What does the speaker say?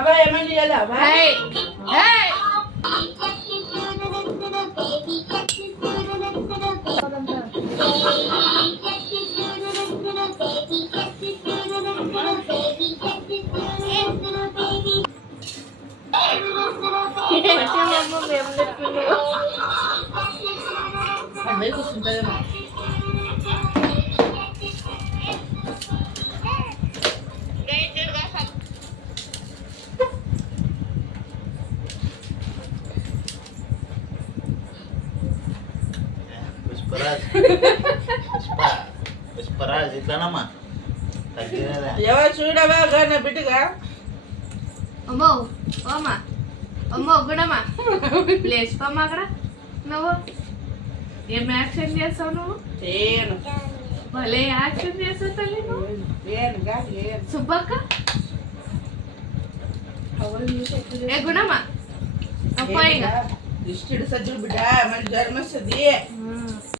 అబ్బాయి ఏమని చేయాలి అబ్బాయి అబ్బాయి కూర్చుంటుందేమో పుష్పరాజ్ ఇట్లానమ్మా తగ్గినదా ఎవరు చూడవా గానే బిడ్డగా అమ్మో అమ్మా అమ్మో గుడమ్మా ప్లేస్ పమ్మా అక్కడ నువ్వు ఏం యాక్షన్ చేస్తావు నువ్వు ఏను భలే యాక్షన్ చేస్తావు తల్లి నువ్వు ఏనుగా ఏను సుబ్బక్క ఏ గుణమ్మా అప్పాయిగా దిష్టిడు సజ్జులు బిడ్డ మళ్ళీ జ్వరం వస్తుంది